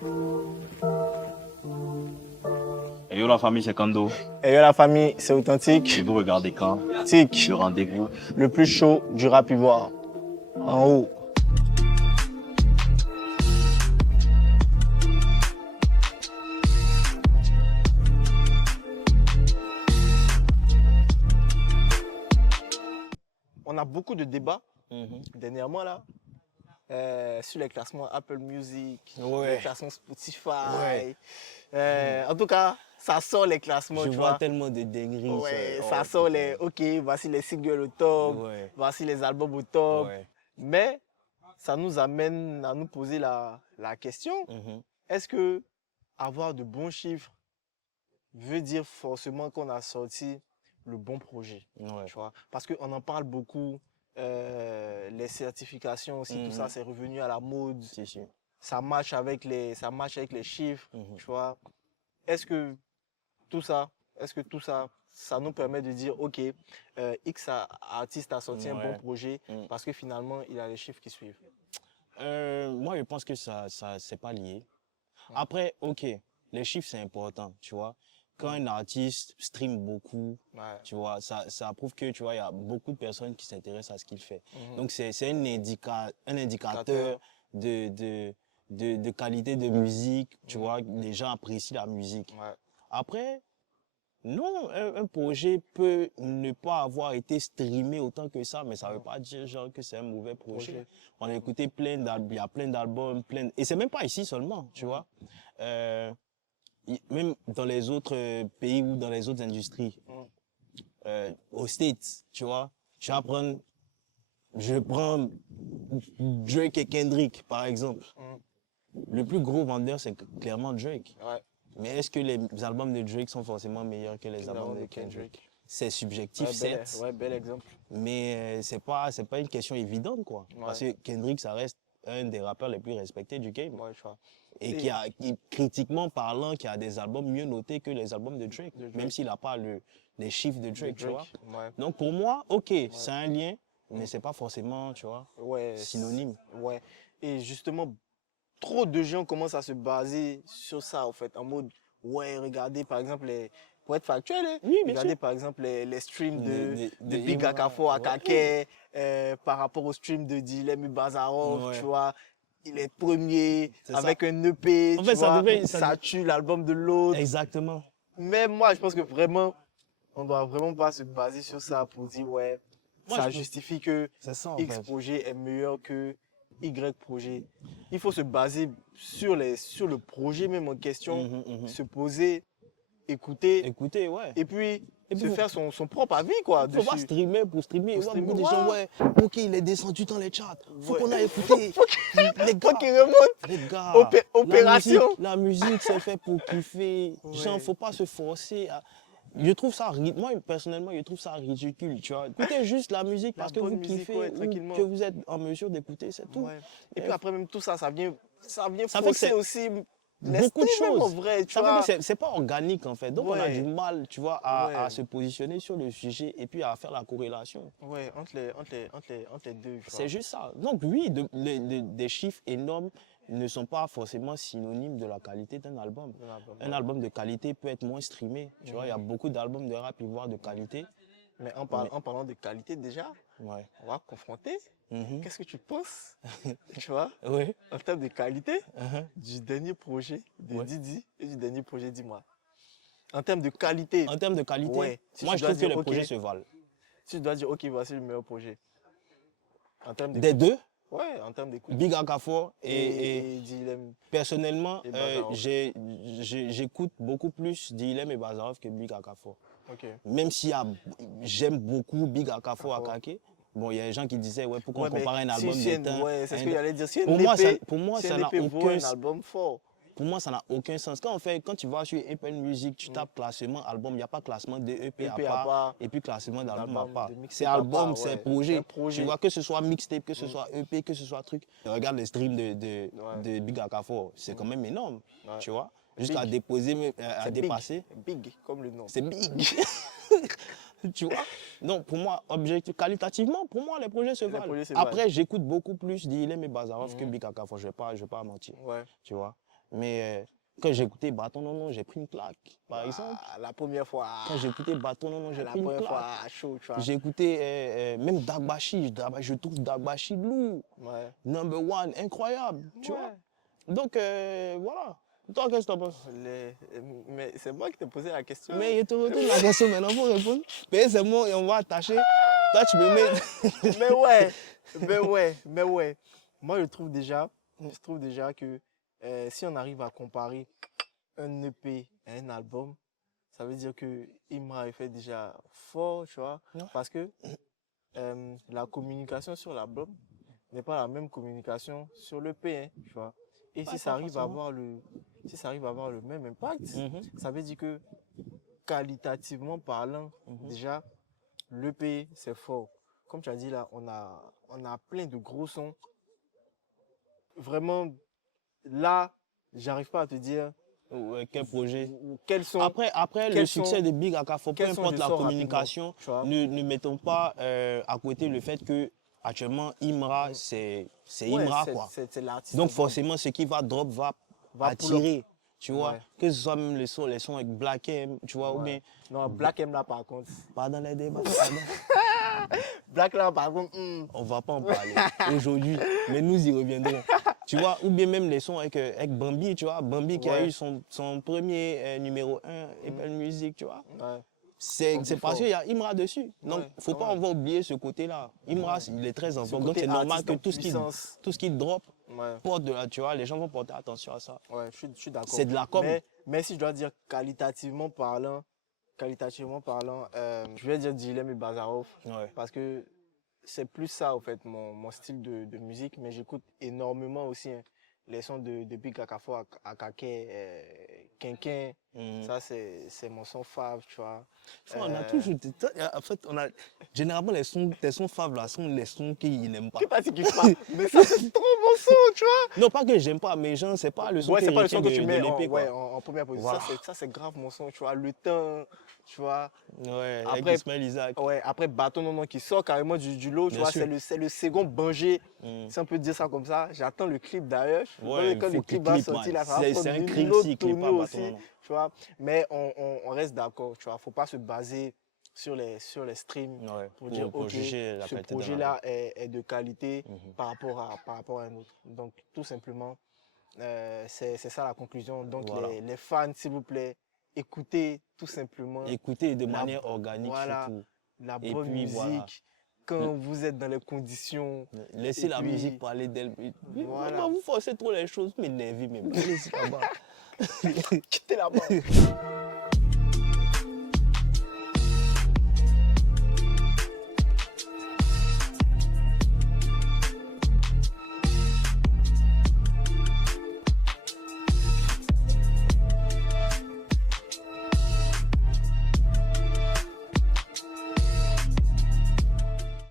Et yo la famille, c'est Kando. Et yo la famille, c'est authentique. Et vous regardez quand Tic, le rendez-vous. le plus chaud du rap ivoire. En haut. On a beaucoup de débats dernièrement là sur les classements Apple Music, les classements Spotify. En tout cas, ça sort les classements. Je tu vois vois tellement de dingueries. Ouais, ça sort les. Ok, voici les singles au top, voici les albums au top. Mais ça nous amène à nous poser la question est-ce que avoir de bons chiffres veut dire forcément qu'on a sorti le bon projet tu vois? Parce qu'on en parle beaucoup, les certifications aussi, tout ça, c'est revenu à la mode. Ça match avec les chiffres, tu vois. Est-ce que tout ça, ça nous permet de dire, OK, X artiste a sorti un bon projet parce que finalement, il a les chiffres qui suivent? Moi, je pense que ça c'est pas lié. Après, OK, les chiffres, c'est important, tu vois. Quand un artiste stream beaucoup, tu vois, ça prouve que, tu vois, il y a beaucoup de personnes qui s'intéressent à ce qu'il fait. Donc, c'est un indicateur de qualité de musique, tu vois, les gens apprécient la musique. Après, non, un projet peut ne pas avoir été streamé autant que ça, mais ça ne veut pas dire genre que c'est un mauvais projet. On a écouté plein d'albums, il y a plein d'albums, et c'est même pas ici seulement, tu vois. Même dans les autres pays ou dans les autres industries, aux States, tu vois, je prends Drake et Kendrick, par exemple. Le plus gros vendeur, c'est clairement Drake. Mais est-ce que les albums de Drake sont forcément meilleurs que les albums de Kendrick? C'est subjectif, certes. Bel exemple. Mais c'est pas une question évidente, quoi. Parce que Kendrick, ça reste un des rappeurs les plus respectés du game. Et qui, critiquement parlant, qui a des albums mieux notés que les albums de Drake. Même s'il n'a pas les chiffres de Drake, tu vois. Donc pour moi, OK, c'est un lien, mais c'est pas forcément, tu vois, synonyme. Et justement, trop de gens commencent à se baser sur ça, en fait, en mode, regardez, par exemple, pour être factuel, regardez, par exemple, les streams de Big Akafo à Kake, par rapport au stream de Dilem et Bazarov, tu vois. Il est premier avec un EP, tu vois, ça tue l'album de l'autre. Exactement. Mais moi, je pense que vraiment, on doit vraiment pas se baser sur ça pour dire, ça justifie que X projet est meilleur que Y projet. Il faut se baser sur le projet même en question, se poser, écouter, et puis se faire son propre avis, quoi. Il ne faut pas streamer pour streamer. Il y a beaucoup de gens, OK, il est descendu dans les charts. Faut qu'on a écouté. Les gars qui remontent. Les gars, opération. La musique, c'est fait pour kiffer. Genre, faut pas se forcer à... Je trouve ça, moi personnellement, je trouve ça ridicule, tu vois. Écoutez juste la musique parce que vous kiffez, ou que vous êtes en mesure d'écouter, c'est tout. Et puis après même tout ça, ça vient fausser aussi beaucoup de choses. En vrai, tu vois. C'est pas organique en fait. Donc on a du mal, tu vois, à se positionner sur le sujet et puis à faire la corrélation. Entre les deux. C'est juste ça. Donc oui, des chiffres énormes ne sont pas forcément synonymes de la qualité d'un album. Un album de qualité peut être moins streamé. Tu vois, il y a beaucoup d'albums de rap ivoire de qualité. Mais en parlant de qualité déjà, on va confronter. Qu'est-ce que tu penses, tu vois, en termes de qualité, du dernier projet de Didi et du dernier projet d'Ima? En termes de qualité. En termes de qualité, moi je trouve que les projets se valent. Si tu dois dire, OK, voici le meilleur projet. En termes des deux? En termes d'écoute. Big Akafo et Dilem. Personnellement, j'écoute beaucoup plus Dilem et Bazarov que Big Akafo. Même si j'aime beaucoup Big Akafo à Kake. Bon, il y a des gens qui disaient, pourquoi on compare un album d'éteint. C'est ce que j'allais dire. Pour moi, ça n'a aucun... album fort. Pour moi, ça n'a aucun sens. Quand tu vas sur Apple Music, tu tapes classement album, il n'y a pas classement de EP à part et puis classement d'album à part. C'est album, c'est projet. Tu vois, que ce soit mixtape, que ce soit EP, que ce soit truc. Regarde les streams de Big Akafo, c'est quand même énorme, tu vois. Jusqu'à déposer, à dépasser. Big, comme le nom. C'est big. Tu vois? Donc, pour moi, qualitativement, pour moi, les projets se valent. Après, j'écoute beaucoup plus Dilem et Bazarov que Big Akafo. Je vais pas mentir. Tu vois? Mais quand j'ai écouté Bâton Non Non, j'ai pris une claque, par exemple. La première fois. Quand j'ai écouté Bâton Non Non, j'ai pris une claque. La première fois, chaud, tu vois. J'ai écouté même Dagbashi, je trouve Dagbashi lourd. Ouais. Number one, incroyable, tu vois. Donc voilà. Toi, qu'est-ce que tu en penses? Mais c'est moi qui t'ai posé la question. Mais je te retourne la question maintenant pour répondre. Mais c'est moi et on va attacher. Toi, tu me mets. mais ouais. Moi, je trouve déjà que si on arrive à comparer un EP à un album, ça veut dire que Imra est fait déjà fort, tu vois. Non. Parce que la communication sur l'album n'est pas la même communication sur l'EP, hein, tu vois. Et si ça arrive à avoir le même impact, ça veut dire que qualitativement parlant, déjà, l'EP c'est fort. Comme tu as dit là, on a plein de gros sons. Vraiment, là, j'arrive pas à te dire quel projet. Quels sont. Après le succès de Big Akafo, peu importe la communication, ne mettons pas à côté le fait que actuellement Imra, c'est Imra quoi. C'est l'artiste. Donc forcément, ce qui va drop va attirer. Tu vois, que ce soit même les sons avec Black M, tu vois, ou bien. Non, Black M là par contre. Pas dans les débats. Black là par contre. On va pas en parler aujourd'hui, mais nous y reviendrons. Tu vois, ou bien même les sons avec Bambi, tu vois. Bambi qui a eu son premier numéro 1, Apple Music, tu vois. Ouais. C'est parce qu'il y a Imra dessus. Donc, il ne faut pas oublier ce côté-là. Imra, il est très important. Donc, c'est normal que tout ce qui drop porte de la, tu vois, les gens vont porter attention à ça. Ouais, je suis d'accord. C'est de la com. Mais si je dois dire qualitativement parlant, je vais dire Dilem et Bazarov. Ouais. Parce que c'est plus ça, en fait, mon style de musique. Mais j'écoute énormément aussi les sons de Big Akafo, Akake, Quinquin. Ça, c'est mon son fave, tu vois. On a toujours... En fait, généralement, tes sons faves, là, sont les sons qu'ils n'aiment pas. Qui pas, mais ça, c'est trop bon son, tu vois. Non, pas que j'aime pas, mais genre, c'est pas le son c'est pas le son que tu mets en première position. Voilà. Ça, c'est grave mon son, tu vois. Le temps, tu vois. Ouais, après, avec Ismaël Isaac. Ouais, après Bâton Non Non qui sort carrément du lot, tu vois. C'est le second Banger, si on peut dire ça comme ça. J'attends le clip d'ailleurs. Ouais, quand le clip va sortir, là, ça va c'est un crime si clip pas aussi, tu vois. Mais on reste d'accord, tu vois. Faut pas se baser sur les streams pour dire ok, ce projet-là est de qualité par rapport à un autre. Donc tout simplement, c'est ça la conclusion. Donc voilà. les fans, s'il vous plaît, écoutez tout simplement. Écoutez de manière organique surtout. La bonne musique. Voilà. Quand vous êtes dans les conditions. Laissez la musique parler d'elle. Voilà. Vous forcez trop les choses, mais n'évitez même. Allez-y là-bas. Quittez là-bas.